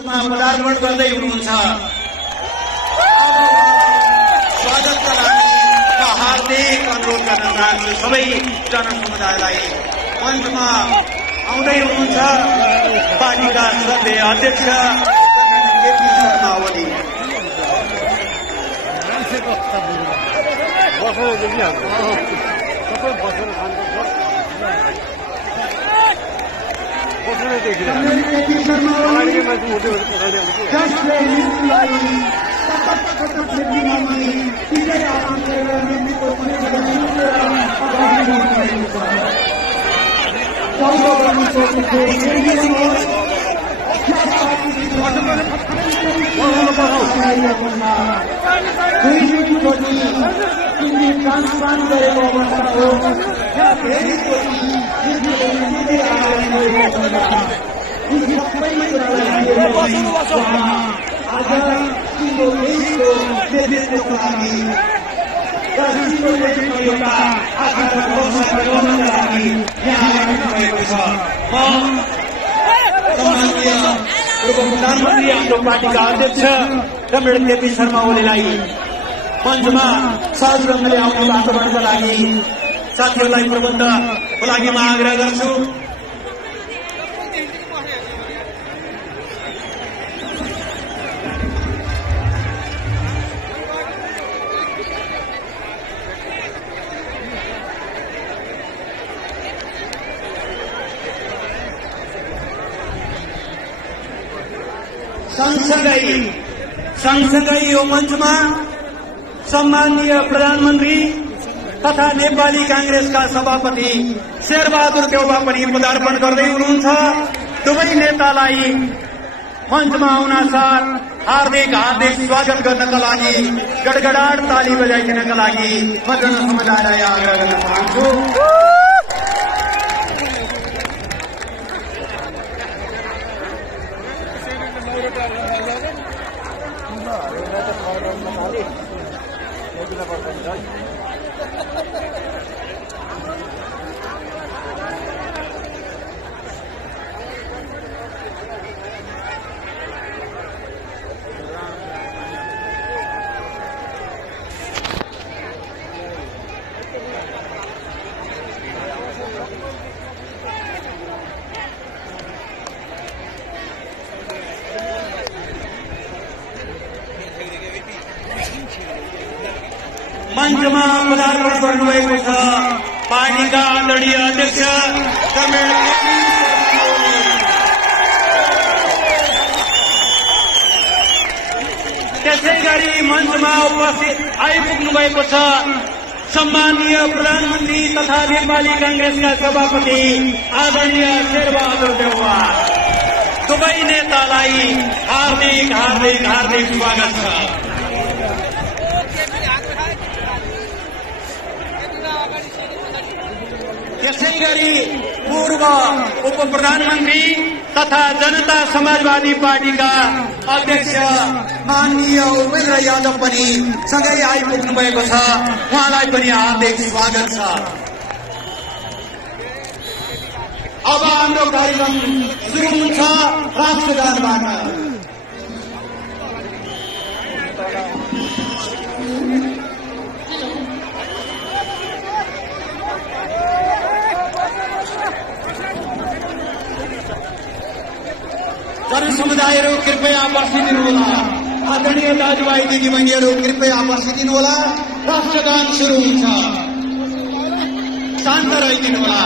पदार्पण गर्दै हुनुहुन्छ। स्वागतका लागि हार्दिक अनुरोध गर्न चाहन्छु सबै जनसमुदायलाई। मञ्चमा आउँदै हुनुहुन्छ पार्टीका श्रद्धेय अध्यक्ष केपी शर्मा ओली। प्रधानमन्त्री हाम्रो पार्टीका अध्यक्ष कमरेड केपी शर्मा ओलीलाई मञ्चमा सहज ढङ्गले आउने वातावरणका लागि साथीहरूलाई प्रबन्धको लागि म आग्रह गर्छु। सँगसँगै यो मञ्चमा सम्माननीय प्रधानमन्त्री तथा नेपाली कांग्रेसका सभापति शेरबहादुर देउवा पनि पदार्पण गर्दै हुनुहुन्छ। दुवै नेतालाई मञ्चमा आउन साथ हार्दिक स्वागत गर्नका लागि गडगडाट ताली बजाइदिनका लागि म जनसमुदायलाई आग्रह गर्न चाहन्छु। मञ्चमा पदार्पण गर्नुभएको छ पार्टीका आदरणीय अध्यक्ष कमरेड केपी शर्मा ओली। त्यसैगरी मञ्चमा उपस्थित आइपुग्नु भएको छ सम्माननीय प्रधानमन्त्री तथा नेपाली कांग्रेसका सभापति आदरणीय शेरबहादुर देउवा। दुवै नेतालाई हार्दिक स्वागत छ। त्यसैगरी पूर्व उप प्रधानमन्त्री तथा जनता समाजवादी पार्टीका अध्यक्ष माननीय उपेन्द्र यादव पनि सँगै आइपुग्नु भएको छ। उहाँलाई पनि हार्दिक स्वागत छ। अब हाम्रो कार्यक्रम सुरु हुन्छ राष्ट्रगानबाट। जनसमुदायहरू कृपया बसिदिनुहोला। आदरणीय दाजुभाइ दिदीबहिनीहरू कृपया बसिदिनुहोला। राष्ट्रगान सुरु हुन्छ। शान्त रहिदिनुहोला।